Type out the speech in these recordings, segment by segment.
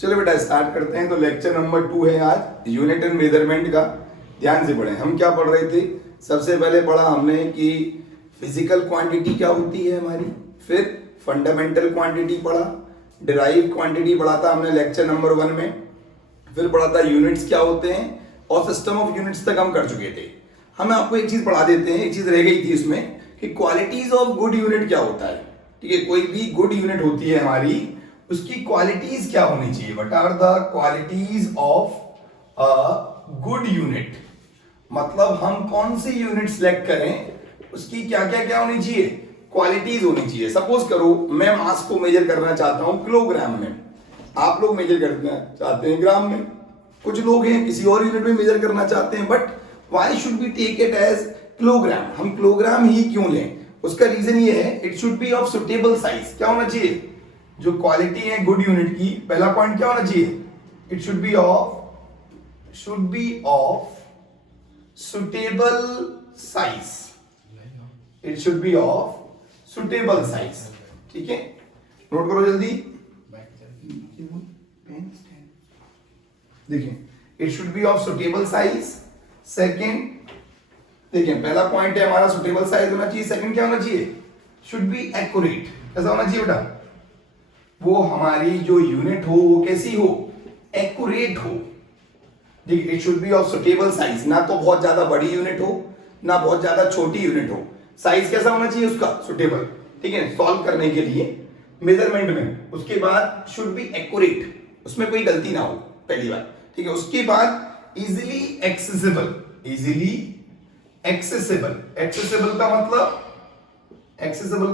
चलो बेटा स्टार्ट करते हैं। तो लेक्चर नंबर 2 है आज, यूनिट एंड मेजरमेंट का। ध्यान से पढ़ें। हम क्या पढ़ रहे थे? सबसे पहले पढ़ा हमने कि फिजिकल क्वांटिटी क्या होती है हमारी, फिर फंडामेंटल क्वांटिटी पढ़ा, डिराइव क्वांटिटी पढ़ा था हमने लेक्चर नंबर 1 में, फिर पढ़ा था यूनिट्स क्या होते हैं और सिस्टम ऑफ यूनिट्स तक हम कर चुके थे। हम आपको एक चीज पढ़ा देते हैं, एक चीज रह गई थी इसमें कि क्वालिटीज ऑफ गुड यूनिट क्या होता है। ठीक है, कोई भी गुड यूनिट होती है हमारी, उसकी क्वालिटीज क्या होनी चाहिए। What are the qualities of a good unit, मतलब हम कौन सी यूनिट सिलेक्ट करें, उसकी क्या क्या क्या होनी चाहिए, क्वालिटीज होनी चाहिए। सपोज करो मैं मास को मेजर करना चाहता हूं किलोग्राम में, आप लोग मेजर करना चाहते हैं ग्राम में, कुछ लोग हैं किसी और यूनिट में मेजर करना चाहते हैं, but why should be take it as kilogram. हम किलोग्राम ही क्यों लें? उसका रीजन ये है, it should be of suitable size. क्या होना चाहिए? जो क्वालिटी है गुड यूनिट की, पहला पॉइंट क्या होना चाहिए? It should be of suitable size. It should be of suitable size. ठीक है, नोट करो जल्दी। देखिए, it should be of suitable size. Second, देखिए पहला पॉइंट है हमारा सुटेबल साइज होना चाहिए। सेकंड क्या होना चाहिए? Should be accurate. कैसा होना चाहिए बेटा? वो हमारी जो यूनिट हो वो कैसी हो? एक्यूरेट हो। देखिए, it should be of suitable size, ना तो बहुत ज्यादा बड़ी यूनिट हो ना बहुत ज्यादा छोटी यूनिट हो। साइज कैसा होना चाहिए उसका? सुटेबल। ठीक है, सॉल्व करने के लिए मेजरमेंट में। उसके बाद शुड बी एक्यूरेट, उसमें कोई गलती ना हो, पहली बात। ठीक है, उसके बाद easily accessible. Easily accessible, accessible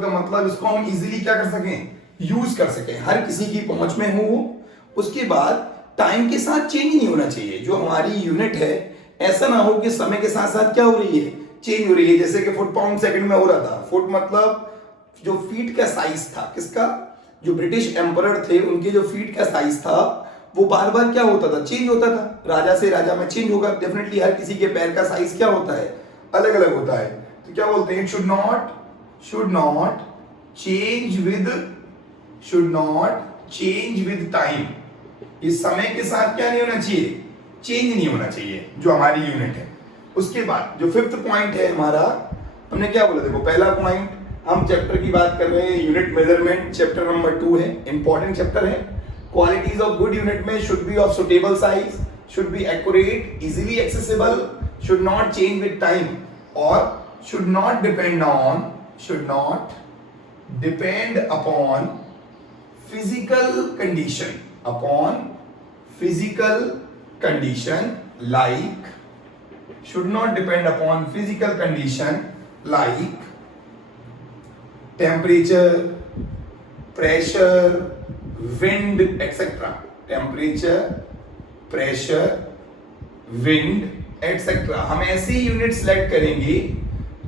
का मतलब इसको हम इजीली क्या कर सकें, यूज कर सकें, हर किसी की पहुंच में हो। उसके बाद टाइम के साथ चेंज नहीं होना चाहिए। जो हमारी यूनिट है ऐसा ना हो कि समय के साथ साथ क्या हो रही है, चेंज हो रही है। जैसे कि फुट पाउंड सेकंड में हो रहा था। फुट मतलब जो फीट का साइज था, किसका? जो ब्रिटिश एम्परर थे उनके जो फीट का साइज था वो बार बार क्या होता था, चेंज होता था। राजा से राजा में चेंज होगा डेफिनेटली। हर किसी के पैर का साइज क्या होता है, अलग अलग होता है। तो क्या बोलते हैं? Should not change with time. इस समय के साथ क्या नहीं होना चाहिए, चेंज नहीं होना चाहिए जो हमारी यूनिट है। उसके बाद जो फिफ्थ पॉइंट है हमारा, हमने क्या बोला? देखो पहला पॉइंट, हम चैप्टर की बात कर रहे हैं यूनिट मेजरमेंट, चैप्टर नंबर 2 है, इंपॉर्टेंट चैप्टर है। क्वालिटीज ऑफ गुड यूनिट में should be of suitable size, should be accurate, easily accessible, should not change with time और should not depend upon physical condition, like should not depend upon physical condition like temperature, pressure, wind, etc. temperature, pressure, wind, etc. हम ऐसी unit select करेंगे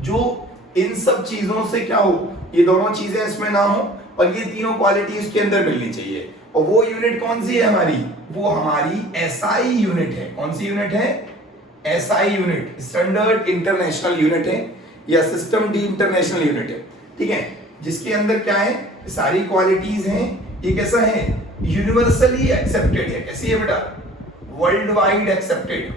जो इन सब चीजों से क्या हो, ये दोनों चीजें इसमें ना हो और ये तीनों क्वालिटी इसके अंदर मिलनी चाहिए। और वो यूनिट कौन सी है हमारी? वो हमारी एसआई यूनिट है। कौन सी यूनिट है? SI unit, standard international unit है या सिस्टम डी इंटरनेशनल यूनिट है। ठीक है, जिसके अंदर क्या है, सारी क्वालिटीज हैं। ये कैसा है? यूनिवर्सली एक्सेप्टेड है। कैसी है बेटा? World wide accepted,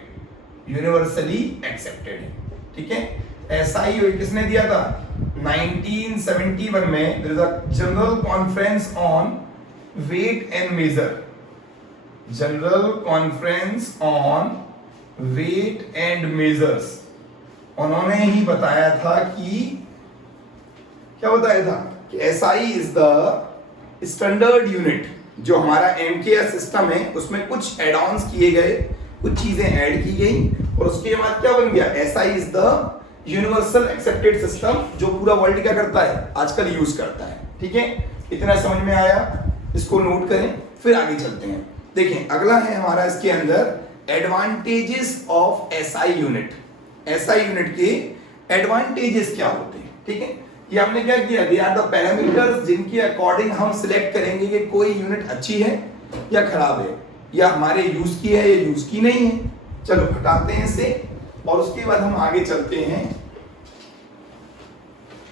universally accepted है। ठीक है, एसआई किसने दिया था? 1971 में there is a general conference on weight and measure, general conference on weight and measures. उन्होंने ही बताया था कि क्या बताया था कि SI is the standard unit. जो हमारा एमकेएस सिस्टम है उसमें कुछ एड ऑन्स किए गए, कुछ चीजें ऐड की गई और उसके बाद क्या बन गया? SI is the universal accepted system, जो पूरा वर्ल्ड क्या करता है, आजकल यूज करता है। ठीक है, इतना समझ में आया? इसको नोट करें, फिर आगे चलते हैं। देखें, अगला है हमारा इसके अंदर advantages of SI unit. SI unit के एडवांटेजेस क्या होते हैं? ठीक है, ये हमने क्या किया, दे आर द पैरामीटर्स जिनके अकॉर्डिंग हम सिलेक्ट करेंगे कि कोई यूनिट अच्छी है या खराब है, या हमारे यूज की है या यूज की नहीं है। चलो हटाते हैं इसे और उसके बाद हम आगे चलते हैं।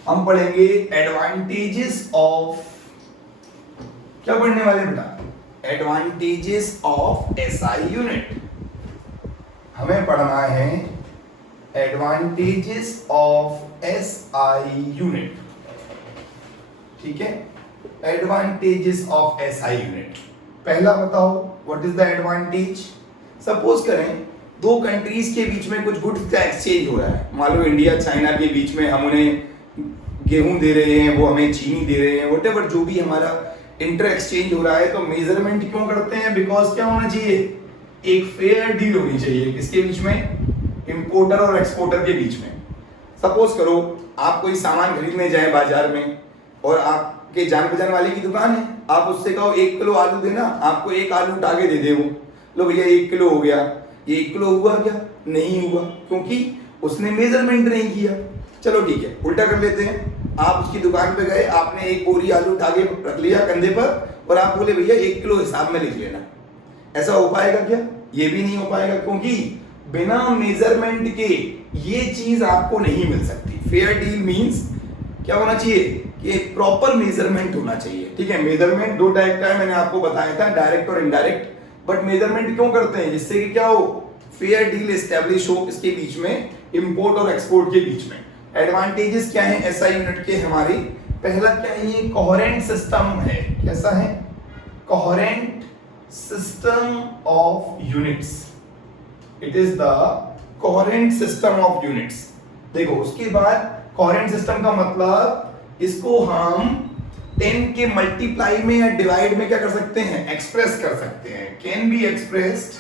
हम पढ़ेंगे एडवांटेजेस ऑफ, क्या पढ़ने वाले बेटा? एडवांटेजेस ऑफ एसआई यूनिट, हमें पढ़ना है एडवांटेजेस ऑफ एसआई यूनिट, ठीक है। एडवांटेजेस ऑफ एसआई यूनिट, पहला बताओ what is the advantage. Suppose करें दो कंट्रीज के बीच में कुछ गुड्स का एक्सचेंज हो रहा है, मान लो इंडिया चाइना के बीच में, हम उन्हें गेहूं दे रहे हैं, वो हमें चीनी दे रहे हैं, व्हाटएवर जो भी हमारा इंटर एक्सचेंज हो रहा है, तो मेजरमेंट क्यों करते हैं, बिकॉज क्या होना चाहिए, एक फेयर डील होनी चाहिए, किसके बीच में, इंपोर्टर और एक्सपोर्टर के बीच में। सपोज करो आप कोई सामान खरीदने जाए बाजार में और आपके जान पहचान वाले की दुकान है, आप उससे कहो 1 किलो आलू देना, आपको 1 आलू उठा के दे दे वो, लो भैया 1 किलो हो गया। ये 1 किलो हुआ क्या, नहीं हुआ, क्योंकि उसने मेजरमेंट नहीं किया। चलो ठीक है, उल्टा कर लेते हैं, आप उसकी दुकान पे गए, आपने 1 बोरी आलू उठा के रख लिया कंधे पर और आप बोले भैया 1 किलो हिसाब में लिख लेना। ऐसा हो पाएगा क्या, ये भी नहीं हो पाएगा, क्योंकि बिना मेजरमेंट के ये चीज आपको नहीं मिल सकती। फेयर डील मींस क्या होना चाहिए कि प्रॉपर मेजरमेंट होना चाहिए, ठीक है। मेजरमेंट 2 टाइप का है, मैंने आपको बताया था, डायरेक्ट और इनडायरेक्ट। बट मेजरमेंट क्यों करते हैं, जिससे कि क्या हो, फेयर डील एस्टेब्लिश हो इसके बीच में, इंपोर्ट और एक्सपोर्ट के बीच में। एडवांटेजेस क्या है एसआई यूनिट के हमारे, पहला क्या है, ये कोहेरेंट सिस्टम है। कैसा है, coherent system of units, it is the coherent system of units. देखो उसके बाद कोहेरेंट सिस्टम का मतलब इसको हम 10 के मल्टीप्लाई में या डिवाइड में क्या कर सकते हैं, एक्सप्रेस कर सकते हैं। Can be expressed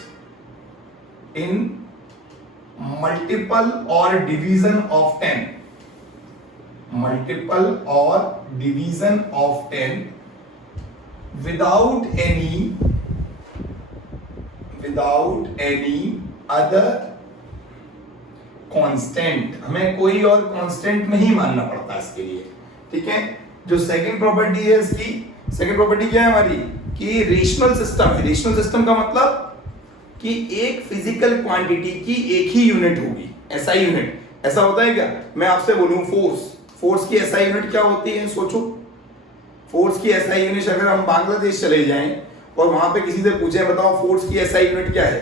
in multiple और डिवीजन ऑफ 10, मल्टीपल और division of 10 without any other constant. हमें कोई और कांस्टेंट नहीं मानना पड़ता इसके लिए, ठीक है। जो सेकंड प्रॉपर्टी है इसकी, सेकंड प्रॉपर्टी क्या है हमारी, कि रेशनल सिस्टम है। रेशनल सिस्टम का मतलब कि एक फिजिकल क्वांटिटी की एक ही यूनिट होगी, एसआई यूनिट। ऐसा होता है क्या, मैं आपसे बोलूं फोर्स की एसआई यूनिट क्या होती है, सोचो। फोर्स की एसआई यूनिट, अगर हम बांग्लादेश चले जाएं और वहां पे किसी से पूछे बताओ फोर्स की एसआई यूनिट क्या है,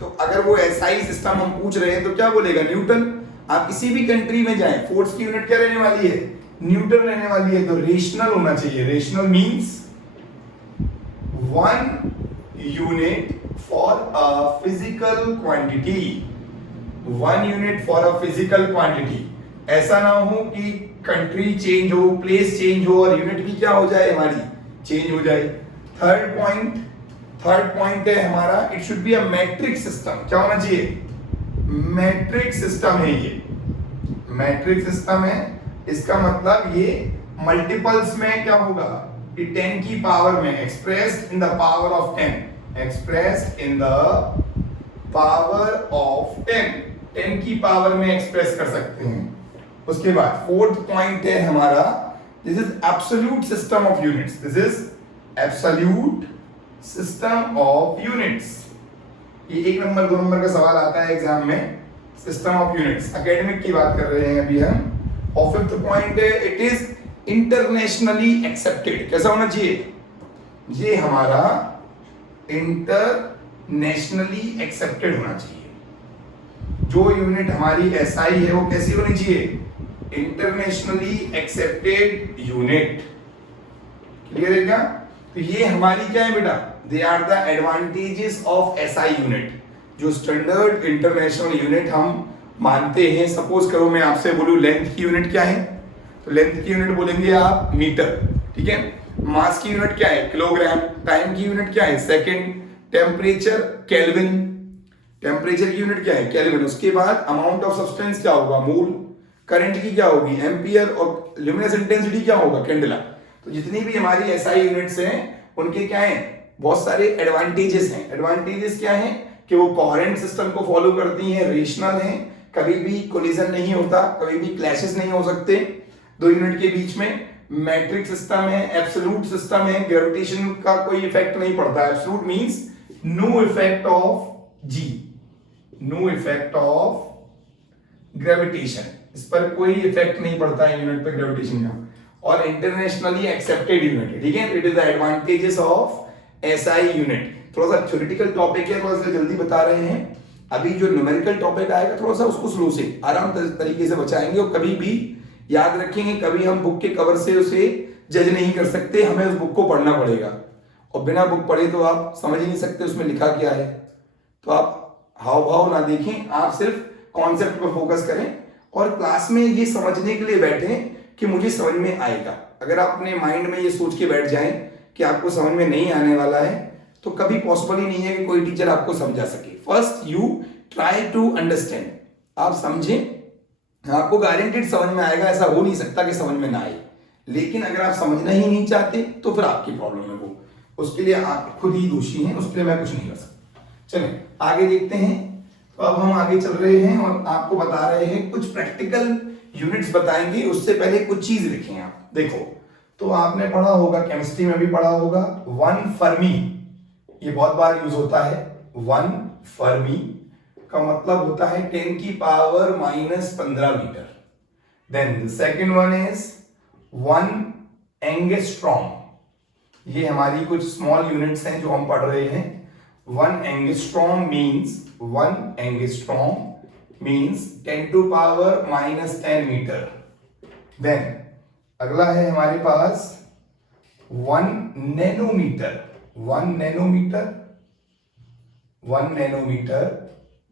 तो अगर वो एसआई सिस्टम हम पूछ रहे हैं तो क्या बोलेगा, न्यूटन। आप किसी भी कंट्री में जाएं, फोर्स की यूनिट क्या रहने वाली है, न्यूटन रहने वाली है। तो रेशनल होना चाहिए, rational means 1 unit for a physical quantity, 1 unit for a physical quantity. ऐसा ना हो कि कंट्री चेंज हो, प्लेस चेंज हो और यूनिट भी क्या हो जाए, हमारी चेंज हो जाए। थर्ड पॉइंट है हमारा, it should be a matric system. क्या होना चाहिए, मैट्रिक सिस्टम है ये, मैट्रिक सिस्टम है। इसका मतलब ये मल्टीपल्स में क्या होगा, कि 10 की पावर में, expressed in the power of 10, expressed in the power of 10 की पावर में एक्सप्रेस कर सकते हैं। उसके बाद फोर्थ पॉइंट है हमारा, this is absolute system of units, this is absolute system of units. ये 1 नंबर 2 नंबर का सवाल आता है एग्जाम में, सिस्टम ऑफ यूनिट्स, एकेडमिक की बात कर रहे हैं अभी हम। और फिफ्थ पॉइंट है, इट इज इंटरनेशनली एक्सेप्टेड। कैसा होना चाहिए, ये हमारा इंटरनेशनली एक्सेप्टेड होना चाहिए। जो यूनिट हमारी एसआई है वो कैसी होनी चाहिए, इंटरनेशनली एक्सेप्टेड यूनिट। क्लियर है क्या, तो ये हमारी क्या है बेटा, they are the advantages of SI unit, जो स्टैंडर्ड इंटरनेशनल यूनिट हम मानते हैं। सपोज करो मैं आपसे बोलूं लेंथ की यूनिट क्या है, तो लेंथ की यूनिट बोलेंगे आप मीटर, ठीक है। मास की यूनिट क्या है, किलोग्राम। टाइम की यूनिट क्या है, सेकंड। टेम्परेचर केल्विन, टेम्परेचर की यूनिट क्या है, केल्विन। उसके बाद अमाउंट ऑफ सब्सटेंस क्या होगा, मोल। करंट की क्या होगी, एम्पियर। और ल्यूमिनस इंटेंसिटी क्या होगा, कैंडेला। तो जितनी भी हमारी एसआई यूनिट्स हैं उनके क्या है, बहुत सारे एडवांटेजेस हैं। एडवांटेजेस क्या है, कि वो कोहेरेंट सिस्टम को फॉलो करती हैं, रेशनल हैं, कभी भी कोलिजन नहीं होता, कभी भी क्लैशेस नहीं हो सकते दो यूनिट के बीच में। मैट्रिक सिस्टम है, एब्सोल्यूट सिस्टम है, ग्रेविटेशन का कोई इफेक्ट नहीं पड़ता। Absolute means no effect of G, no effect of gravitation, इस पर कोई इफेक्ट नहीं पड़ता है यूनिट पे ग्रेविटेशन का। और इंटरनेशनली एक्सेप्टेड यूनिट है, ठीक है। It is the advantages of SI unit. थोड़ा सा थ्योरेटिकल टॉपिक है, थोड़ा सा जल्दी बता रहे हैं। अभी जो न्यूमेरिकल टॉपिक आएगा थोड़ा सा उसको स्लो से आराम तरीके से बचाएंगे, और कभी भी याद रखेंगे, कभी हम बुक के कवर से उसे जज नहीं कर सकते, हमें उस बुक को पढ़ना पड़ेगा, और बिना बुक पढ़े तो आप समझ ही नहीं सकते उसमें लिखा क्या है। तो आप हाव भाव ना देखें, आप सिर्फ कॉन्सेप्ट पर फोकस करें और क्लास में ये समझने के लिए बैठें कि मुझे समझ में आएगा। अगर आप अपने माइंड में ये सोच के बैठ जाएं कि आपको समझ में नहीं आने वाला है, तो कभी पॉसिबल ही नहीं है कि कोई टीचर आपको समझा सके। First you try to understand, आप समझें, आपको गारंटेड समझ में आएगा, ऐसा हो नहीं सकता कि समझ में ना आए। लेकिन अगर आप समझना ही नहीं चाहते तो फिर आपकी प्रॉब्लम है वो, उसके लिए आप खुद ही दोषी हैं, उसके लिए मैं कुछ नहीं कर सकता। चलिए आगे देखते हैं। तो अब हम आगे चल रहे हैं और आपको बता रहे हैं कुछ प्रैक्टिकल यूनिट्स बताएंगे। उससे पहले कुछ चीज लिखें आप। देखो, तो आपने पढ़ा होगा, केमिस्ट्री में भी पढ़ा होगा, 1 फर्मी, ये बहुत बार यूज होता है। 1 फर्मी का मतलब होता है 10 की power -15 metre. Then the second one is 1 angstrom, ये हमारी कुछ स्मॉल यूनिट्स हैं जो हम पढ़ रहे हैं। 1 angstrom means 10 to power -10 metre. Then अगला है हमारे पास 1 nanometre. 1 nanometre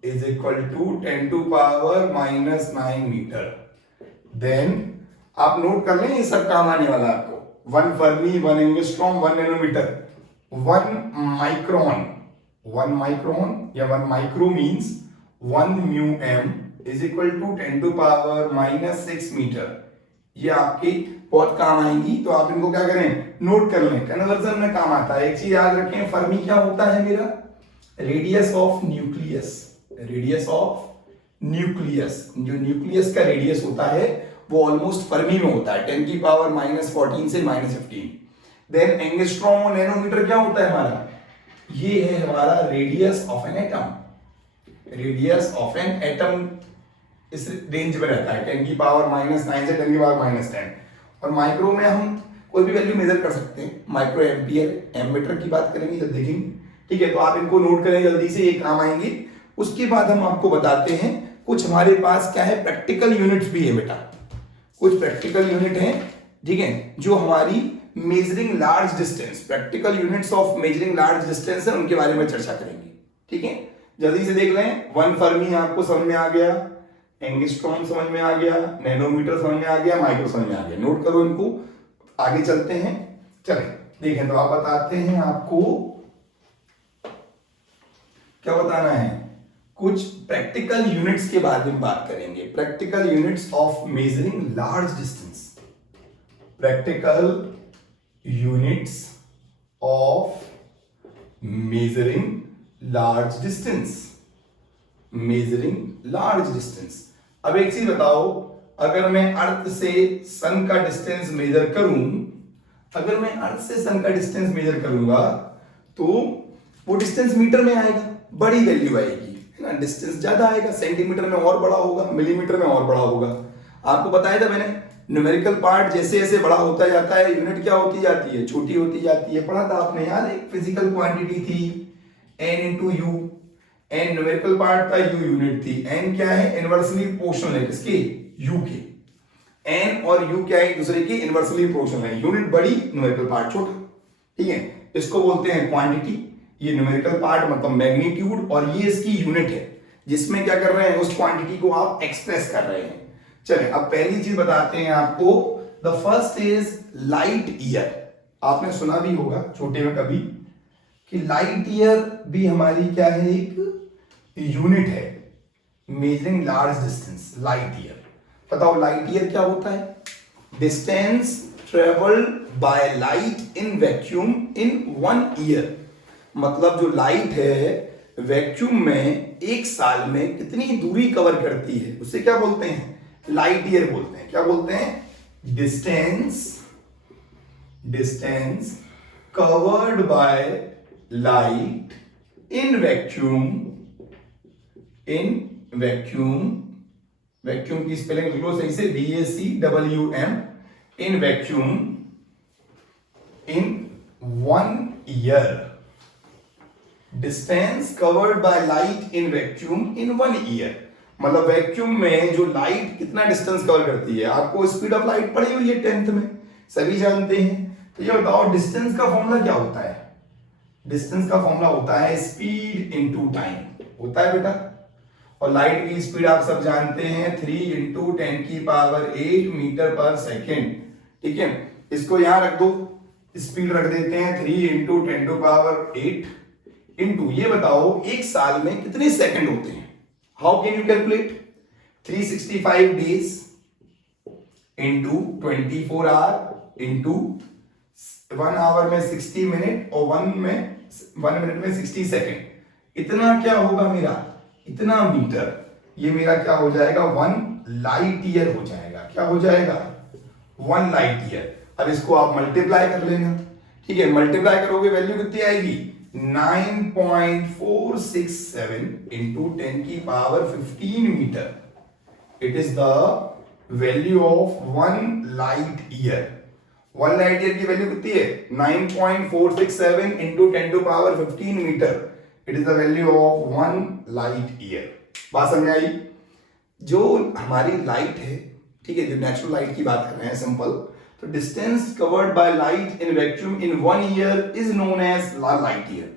is equal to 10 to power -9 metre. Then आप नोट कर लें, ये सब काम आने वाला आपको। 1 फर्मी, 1 एंगस्ट्रॉम, 1 नैनोमीटर। 1 माइक्रोन या 1 micro means 1 mu m is equal to 10 to power -6 metre. ये आपके बहुत काम आएंगी, तो आप इनको क्या करें, नोट कर लें, कन्वर्जन में काम आता है। एक चीज याद रखें, फर्मी क्या होता है मेरा, रेडियस ऑफ न्यूक्लियस। जो न्यूक्लियस का रेडियस होता है वो ऑलमोस्ट फर्मी में होता है, 10 की पावर -14 से -15। देन एंगस्ट्रॉम और नैनोमीटर क्या होता है हमारा, ये है हमारा रेडियस ऑफ एन एटम। इस रेंज में रहता है 10 की पावर -9 से 10 की पावर -10। और माइक्रो में हम कोई भी वैल्यू मेजर कर सकते हैं, माइक्रो एम्पियर, एमीटर की बात करेंगे जब देखेंगे। ठीक है, तो आप इनको नोट करें जल्दी से, ये काम आएंगे। उसके बाद हम आपको बताते हैं कुछ हमारे पास क्या है, प्रैक्टिकल यूनिट्स भी है बेटा। कुछ प्रैक्टिकल यूनिट हैं, ठीक है, जो हमारी measuring large distance, practical units of measuring large distance है, उनके बारे में चर्चा करेंगे। ठीक है, जल्दी से देख लें। 1 फर्मी आपको समझ में आ गया, एंगस्ट्रॉम समझ में आ गया, नैनोमीटर समझ में आ गया, माइक्रो समझ में आ गया। नोट करो इनको, आगे चलते हैं। चलें देखें, तो आप बताते हैं, आपको क्या बताना है, कुछ प्रैक्टिकल यूनिट्स के बारे में बात करेंगे। Practical units of measuring large distance. Practical units of measuring large distance. अब एक चीज बताओ, अगर मैं अर्थ से सन का डिस्टेंस मेजर करूंगा, तो वो डिस्टेंस मीटर में आएगा, बड़ी वैल्यू आएगी, है ना, डिस्टेंस ज्यादा आएगा, सेंटीमीटर में और बड़ा होगा, मिलीमीटर में और बड़ा होगा। आपको बताया था मैंने, न्यूमेरिकल पार्ट जैसे जैसे बड़ा होता जाता है, यूनिट क्या होती जाती है, छोटी होती जाती है। पढ़ा था आपने, याद है, फिजिकल क्वांटिटी थी n into you, n numerical part था, u यूनिट थी। n क्या है, इनवर्सली प्रोपोर्शनल है किसके, u के। n और u क्या है, एक दूसरे की इनवर्सली प्रोपोर्शनल है, यूनिट बड़ी, न्यूमेरिकल पार्ट छोटा। ठीक है, इसको बोलते हैं क्वांटिटी। ये न्यूमेरिकल पार्ट मतलब मैग्नीट्यूड, और ये इसकी यूनिट है जिसमें क्या कर रहे हैं, उस क्वांटिटी को आप एक्सप्रेस कर रहे हैं। चलिए अब पहली चीज बताते हैं आपको, the first is light year. आपने सुना भी होगा छोटे में कभी कि लाइट ईयर भी हमारी क्या है, एक यूनिट है measuring large distance. Light year, बताओ लाइट ईयर क्या होता है, distance travelled by light in vacuum in 1 year. मतलब जो लाइट है वैक्यूम में एक साल में कितनी दूरी कवर करती है, उससे क्या बोलते हैं, लाइट ईयर बोलते हैं। क्या बोलते हैं, distance covered by light in vacuum की स्पेलिंग लिख लो सही से, VACWM, in vacuum in 1 year. Distance covered by light in vacuum in 1 year. मतलब वैक्यूम में जो लाइट कितना डिस्टेंस कवर करती है, आपको स्पीड ऑफ लाइट पढ़ी हुई है 10th में, सभी जानते हैं। तो ये बताओ डिस्टेंस का फॉर्मूला क्या होता है? डिस्टेंस का फॉर्मूला होता है स्पीड इनटू टाइम, होता है बेटा। और लाइट की स्पीड आप सब जानते हैं 3 इंटू 10⁸ मीटर पर सेकेंड। ठीक है, इसको यहां रख दो, स्पीड रख देते हैं 3 इंटू 10⁸ इंटू, ये बताओ एक साल में कितने सेकंड होते हैं? How can you calculate? 365 days into 24 hour into 1 hour में 60 मिनट और 1 मिनट में 60 सेकेंड। इतना क्या होगा मेरा? इतना मीटर। ये मेरा क्या हो जाएगा? 1 लाइट ईयर हो जाएगा। क्या हो जाएगा? 1 लाइट ईयर। अब इसको आप मल्टीप्लाई कर लेना। ठीक है, मल्टीप्लाई करोगे वैल्यू कितनी आएगी? 9.467 into 10⁻15 metre. It is the value of 1 light year. 1 light year की वैल्यू कितनी है? 9.467 into 10⁻15 metre. It is the value of 1 light year. बात समझ आई? जो हमारी लाइट है, ठीक है, जो नेचुरल लाइट की बात कर रहे हैं, सिंपल, तो distance covered by light in vacuum in 1 year is known as light year.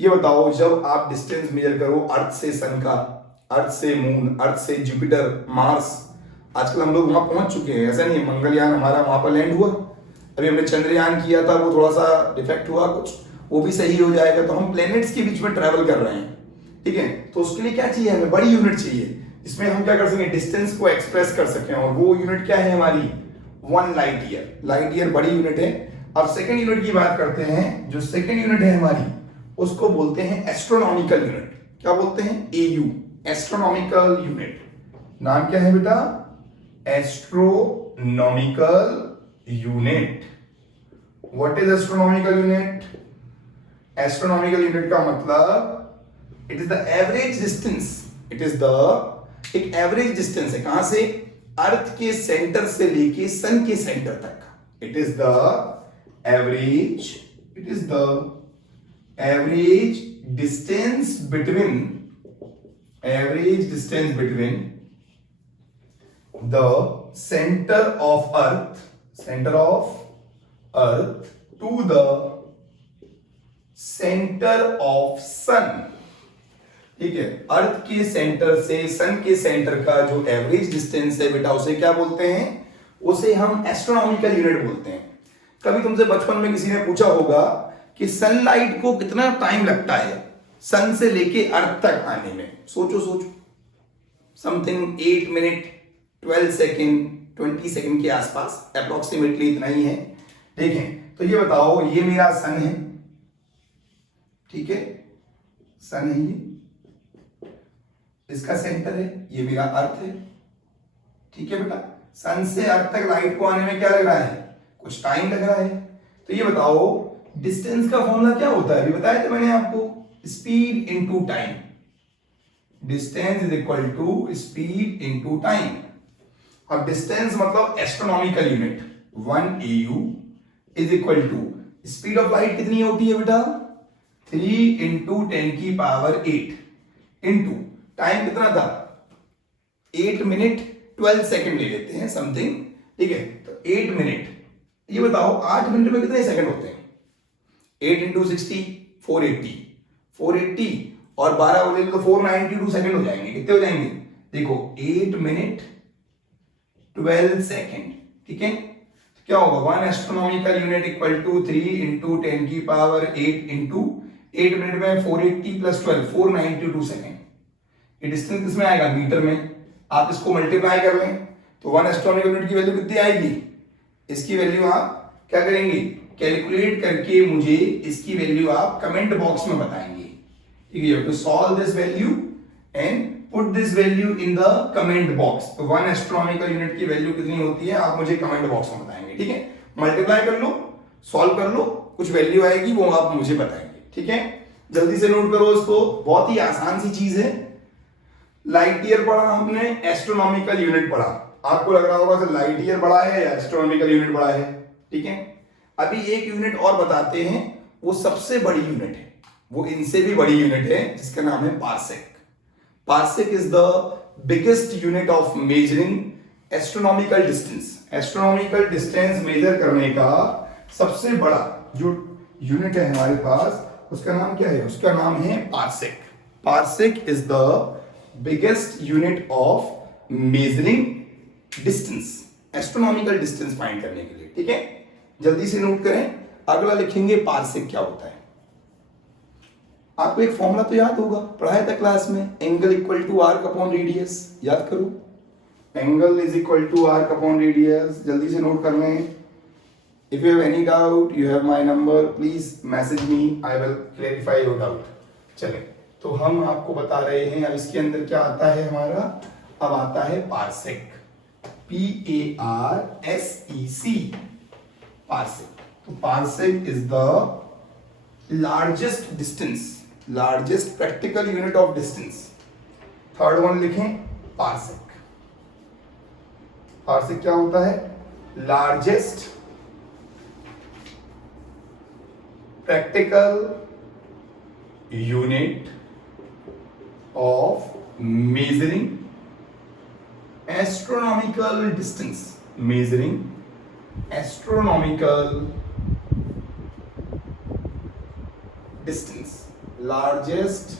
ये बताओ जब आप डिस्टेंस मेजर करो अर्थ से सन का, अर्थ से मून, अर्थ से जुपिटर, मार्स, आजकल हम लोग वहां पहुंच चुके हैं, ऐसा नहीं है। मंगलयान हमारा वहां पर लैंड हुआ, अभी हमने चंद्रयान किया था, वो थोड़ा सा डिफेक्ट हुआ कुछ, वो भी सही हो जाएगा। तो हम प्लैनेट्स के बीच में ट्रैवल कर रहे हैं। ठीक है, तो उसके लिए क्या चाहिए? हमें बड़ी यूनिट चाहिए, इसमें हम क्या कर सकें? डिस्टेंस को एक्सप्रेस कर सकें। और वो यूनिट क्या है हमारी? 1 लाइट ईयर। लाइट ईयर बड़ी यूनिट है। अब सेकंड यूनिट की बात करते हैं। जो सेकंड यूनिट है हमारी, उसको बोलते हैं एस्ट्रोनॉमिकल यूनिट। क्या बोलते हैं? AU, astronomical unit. नाम क्या है बेटा? Astronomical unit. What is astronomical unit? Astronomical unit का मतलब it is the average distance. It is the एक एवरेज डिस्टेंस है, कहां से? अर्थ के सेंटर से लेके सन के सेंटर तक। It is the average, it is the average distance between the centre of earth to the centre of sun. ठीक है, अर्थ के सेंटर से सन के सेंटर का जो एवरेज डिस्टेंस है बेटा, उसे क्या बोलते हैं? उसे हम एस्ट्रोनॉमिकल यूनिट बोलते हैं। कभी तुमसे बचपन में किसी ने पूछा होगा कि सनलाइट को कितना टाइम लगता है सन से लेके अर्थ तक आने में? सोचो, समथिंग 8 मिनट 12 सेकेंड 20 सेकेंड के आसपास, अप्रोक्सीमेटली इतना ही है। ठीक है, तो ये बताओ, ये मेरा सन है, ठीक है, सन है, ये इसका सेंटर है, ये मेरा अर्थ है। ठीक है बेटा, सन से अर्थ तक लाइट को आने में क्या लग रहा है? कुछ टाइम लग रहा है। तो ये बताओ डिस्टेंस का फॉर्मूला क्या होता है? अभी बताया था मैंने आपको, speed into time. Distance is equal to speed into time. अब डिस्टेंस मतलब astronomical unit 1 AU is equal to speed of light कितनी होती है बेटा? 3 इंटू 10⁸ इंटू टाइम कितना था? 8 मिनट 12 सेकेंड ले लेते हैं समथिंग। ठीक है, तो 8 मिनट, ये बताओ 8 मिनट में कितने सेकंड होते हैं? 8 इंटू 60 480 और 12 हो तो 492 सेकंड हो जाएंगे। कितने हो जाएंगे? देखो 8 मिनट 12 सेकेंड। ठीक है, तो क्या होगा? 1 astronomical unit equal to 3 into 10⁸ into 8 minute में 480 प्लस 12 492 सेकेंड। ये डिस्टेंस किसमें आएगा? मीटर में। आप इसको मल्टीप्लाई कर लें तो 1 एस्ट्रोनॉमिकल यूनिट की वैल्यू कितनी आएगी? इसकी वैल्यू आप क्या करेंगे? कैलकुलेट करके मुझे इसकी वैल्यू आप कमेंट बॉक्स में बताएंगे। ठीक है, तो solve this value and put this value in the comment box. तो 1 एस्ट्रोनॉमिकल यूनिट की वैल्यू कितनी होती है आप मुझे कमेंट बॉक्स में बताएंगे। ठीक है, मल्टीप्लाई कर लो, सॉल्व कर लो, कुछ वैल्यू आएगी वो आप मुझे बताएंगे। ठीक है, जल्दी से नोट करो इसको, बहुत ही आसान सी चीज है। लाइट ईयर पढ़ा हमने, एस्ट्रोनॉमिकल यूनिट पढ़ा। आपको लग रहा होगा लाइट ईयर बड़ा है या एस्ट्रोनॉमिकल यूनिट बड़ा है। ठीक है, अभी एक यूनिट और बताते हैं, वो सबसे बड़ी यूनिट है। वो इनसे भी बड़ी यूनिट है जिसका नाम है parsec. Parsec is the biggest unit of measuring astronomical distance. Astronomical distance measure करने का सबसे बड़ा जो यूनिट है हमारे पास, उसका नाम क्या है? उसका नाम है parsec. Parsec is the biggest unit of measuring distance, astronomical distance find करने के लिए। ठीक है, जल्दी से नोट करें। अगला लिखेंगे पार्सेक क्या होता है। आपको एक फॉर्मूला तो याद होगा, पढ़ाया था क्लास में, angle equal to arc upon radius. याद करो, angle is equal to arc upon radius. जल्दी से नोट कर लें। If you have any doubt you have my number, please message me, I will clarify your doubt. चले, तो हम आपको बता रहे हैं अब इसके अंदर क्या आता है हमारा। अब आता है पार्सेक, PARSEC, पार्सेक। तो parsec is the largest distance, largest practical unit of distance. Third one लिखें, पार्सेक। पार्सेक क्या होता है? Largest practical unit of measuring astronomical distance, measuring astronomical distance, largest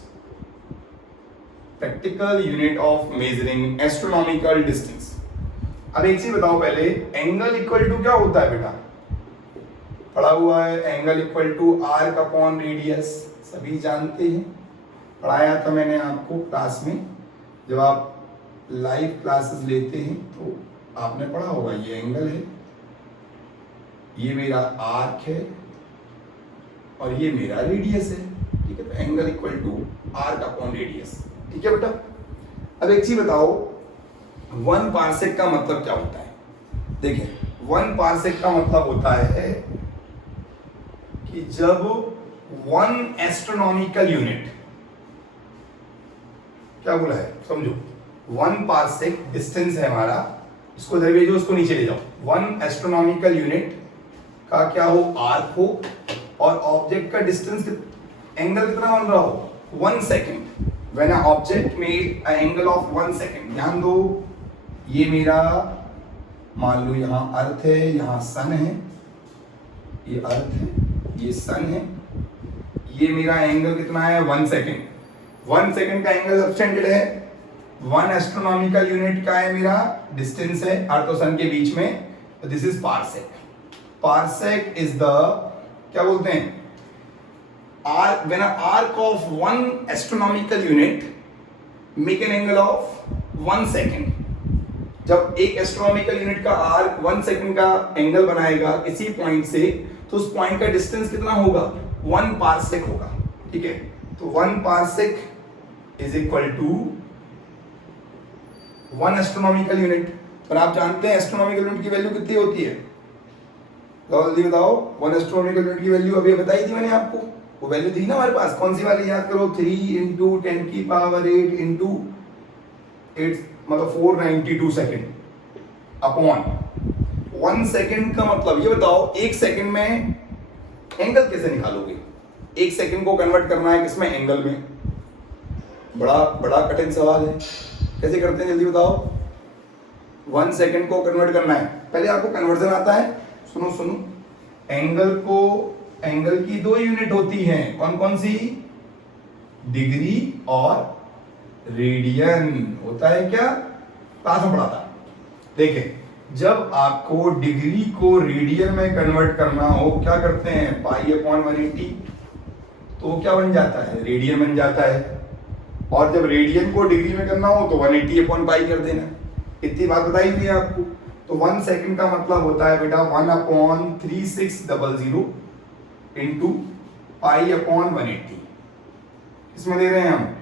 practical unit of measuring astronomical distance. अब एक चीज बताओ पहले, angle equal to क्या होता है बेटा? पढ़ा हुआ है, angle equal to arc upon radius, सभी जानते हैं, पढ़ाया था मैंने आपको क्लास में। जब आप लाइव क्लासेस लेते हैं तो आपने पढ़ा होगा, ये एंगल है, ये मेरा आर्क है और ये मेरा रेडियस है। ठीक है, तो angle equal to arc upon radius. ठीक है बेटा, अब एक चीज बताओ, वन पार्सेक का मतलब क्या होता है? देखिए, वन पार्सेक का मतलब होता है कि जब वन एस्ट्रोनॉमिकल यूनिट, क्या बोला है समझो, वन पार्सेक डिस्टेंस है हमारा, इसको इधर भेजो, उसको नीचे ले जाओ। वन एस्ट्रोनॉमिकल यूनिट का क्या हो? आर्क हो, और ऑब्जेक्ट का डिस्टेंस एंगल कितना बन रहा हो? 1 second. When a object made a angle of 1 second. ध्यान दो, ये मेरा मान लो यहां अर्थ है, यहां सन है, ये अर्थ है, ये सन है, ये मेरा एंगल कितना है? 1 सेकेंड। 1 सेकेंड का एंगल सब्सटेंडेड है, 1 एस्ट्रोनॉमिकल यूनिट का है मेरा डिस्टेंस है अर्थ और सन के बीच में, this is parsec. Parsec is the, क्या बोलते हैं, arc, when an arc of one astronomical unit make an angle of 1 second। जब एक एस्ट्रोनॉमिकल यूनिट का आर्क 1 सेकंड का एंगल बनाएगा किसी पॉइंट से, तो उस पॉइंट का डिस्टेंस कितना होगा? 1 पार्सेक होगा। ठीक है, तो 1 parsec is equal to 1 astronomical unit. पर आप जानते हैं एस्ट्रोनॉमिकल यूनिट की वैल्यू कितनी होती है? जल्दी बताओ, 1 एस्ट्रोनॉमिकल यूनिट की वैल्यू अभी बताई थी मैंने आपको, वो वैल्यू थी ना हमारे पास, कौन सी वाली? याद करो, 3 इंटू 10 की पावर 8 इंटू 8, मतलब 492 सेकेंड अपॉन 1 सेकेंड का मतलब ये बताओ, 1 सेकेंड में एंगल कैसे निकालोगे? 1 सेकेंड को कन्वर्ट करना है किसमें? एंगल में। बड़ा बड़ा कठिन सवाल है, कैसे करते हैं जल्दी बताओ। 1 सेकेंड को कन्वर्ट करना है, पहले आपको कन्वर्जन आता है, सुनो सुनो। एंगल को, एंगल की 2 यूनिट होती हैं, कौन कौन सी? डिग्री और रेडियन। होता है क्या? क्लास में पढ़ा था। देखिए, जब आपको डिग्री को रेडियन में कन्वर्ट करना हो, क्या करते हैं? पाई अपॉन 180, तो क्या बन जाता है? रेडियन बन जाता है। और जब रेडियन को डिग्री में करना हो तो 180 अपॉन पाई कर देना। इतनी बात बताई हुई है आपको। तो 1 सेकेंड का मतलब होता है बेटा 1 अपॉन 3600 इंटू पाई अपॉन 180। इसमें दे रहे हैं हम,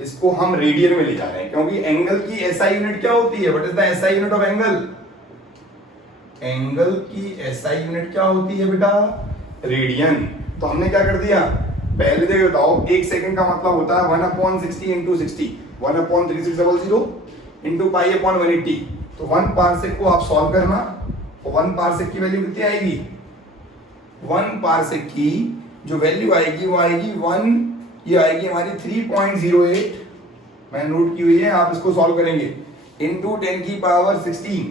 इसको हम रेडियन में ले जा रहे हैं, क्योंकि एंगल की एसआई यूनिट क्या होती है? What is the SI unit of angle? Angle की एसआई यूनिट क्या होती है बेटा? रेडियन। तो हमने क्या कर दिया, पहले देखो बताओ, 1 सेकंड का मतलब होता है 1 upon 60 into 60, 1 upon 3600 into pi upon 180। तो 1 पार्सेक को आप सॉल्व करना, तो 1 पार्सेक की वैल्यू कितनी आएगी? 1 पार्सेक की जो वैल्यू आएगी वो आएगी 1, ये आएगी हमारी 3.08, मैंने नोट की हुई है, आप इसको सॉल्व करेंगे, इंटू 10 की पावर 16,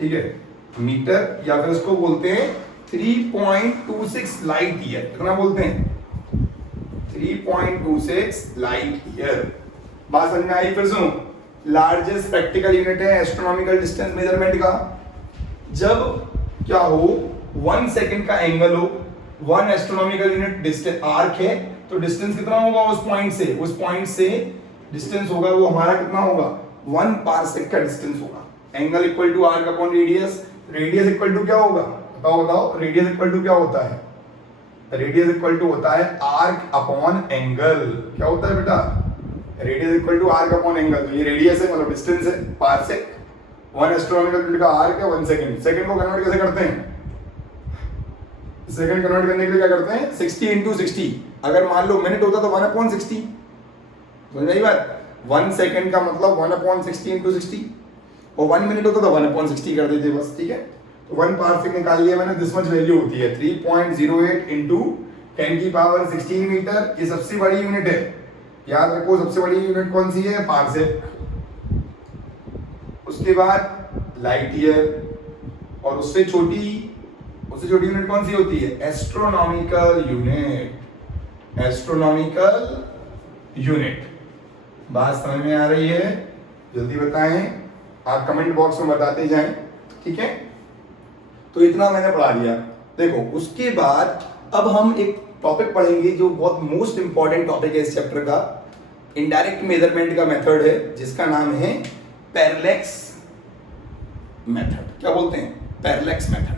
ठीक है, मीटर, या फिर उसको बोलते हैं 3.26 लाइट ईयर। कितना बोलते हैं? 3.26 लाइट ईयर। बात समझ में आई? फिर सुनो, लार्जेस्ट प्रैक्टिकल यूनिट है एस्ट्रोनॉमिकल डिस्टेंस मेजरमेंट का। जब क्या हो, 1 सेकंड का एंगल हो, 1 एस्ट्रोनॉमिकल यूनिट डिस्टेंस आर्क है, तो डिस्टेंस कितना होगा उस पॉइंट से डिस्टेंस होगा वो हमारा कितना होगा, 1 पारसेक का डिस्टेंस होगा। Angle equal to arc upon radius, radius equal to क्या होगा, बताओ रेडियस इक्वल टू क्या होता है? रेडियस इक्वल टू होता है आर्क अपॉन एंगल। क्या होता है बेटा? Radius equal to arc upon angle. तो ये रेडियस है, मतलब डिस्टेंस है, पारसेक। 1 एस्ट्रोनॉमिकल यूनिट का आर्क है 1 सेकंड। सेकंड को कन्वर्ट कैसे करते हैं? सेकंड कन्वर्ट करने के लिए क्या करते हैं, 60 इंटू 60। अगर मान लो मिनट होता तो 1/60, समझ में आई बात? 1 सेकंड का मतलब 1/60 इंटू 60, और 1 मिनट होता तो 1/60 कर देते बस, ठीक है। तो 1 पारसेक निकाल लिया मैंने, दिस मच वैल्यू होती है 3.08 इंटू 10 की पावर 16 मीटर। ये सबसे बड़ी यूनिट है, याद रखो सबसे बड़ी यूनिट कौन सी है, पारसेक। उसके बाद लाइट ईयर, और उससे छोटी यूनिट कौन सी होती है, एस्ट्रोनॉमिकल यूनिट। Astronomical unit. बात समझ में आ रही है? जल्दी बताएं, आप कमेंट बॉक्स में बताते जाएं, ठीक है। तो इतना मैंने पढ़ा दिया। देखो उसके बाद अब हम एक टॉपिक पढ़ेंगे जो बहुत मोस्ट इंपॉर्टेंट टॉपिक है इस चैप्टर का, इनडायरेक्ट मेजरमेंट का मेथड है, जिसका नाम है पैरेलैक्स मेथड। क्या बोलते हैं? Parallax method.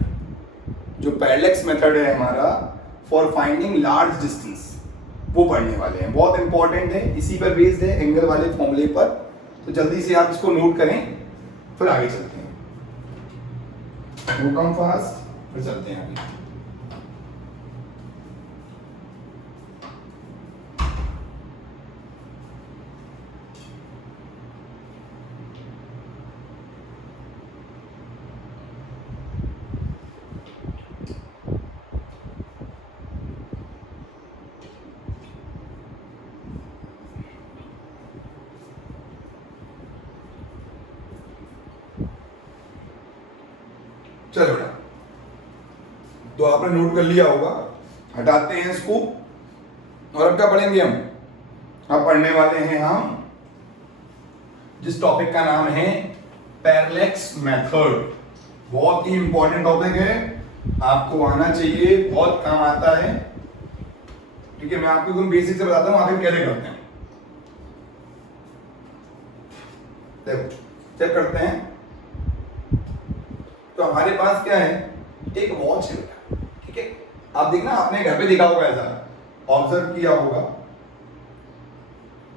जो पैरेलैक्स मेथड है हमारा फॉर फाइंडिंग लार्ज डिस्टेंस, वो पढ़ने वाले हैं, बहुत इंपॉर्टेंट है, इसी पर बेस्ड है, एंगल वाले फॉर्मूले पर। तो जल्दी से आप इसको नोट करें, फिर आगे चलते हैं। नोट डाउन फास्ट, फिर चलते हैं आगे। चलो बेटा, तो आपने नोट कर लिया होगा, हटाते हैं इसको। और अब क्या पढ़ेंगे हम? अब पढ़ने वाले हैं हम जिस टॉपिक का नाम है पैरेलैक्स मेथड। बहुत ही इंपॉर्टेंट टॉपिक है, आपको आना चाहिए, बहुत काम आता है, ठीक है। मैं आपको एकदम बेसिक से बताता हूं आखिर कैसे करते हैं। देखो चेक करते हैं। तो हमारे पास क्या है, एक वॉच है, ठीक है। आप देखना, आपने घर पे देखा होगा, ऐसा ऑब्जर्व किया होगा।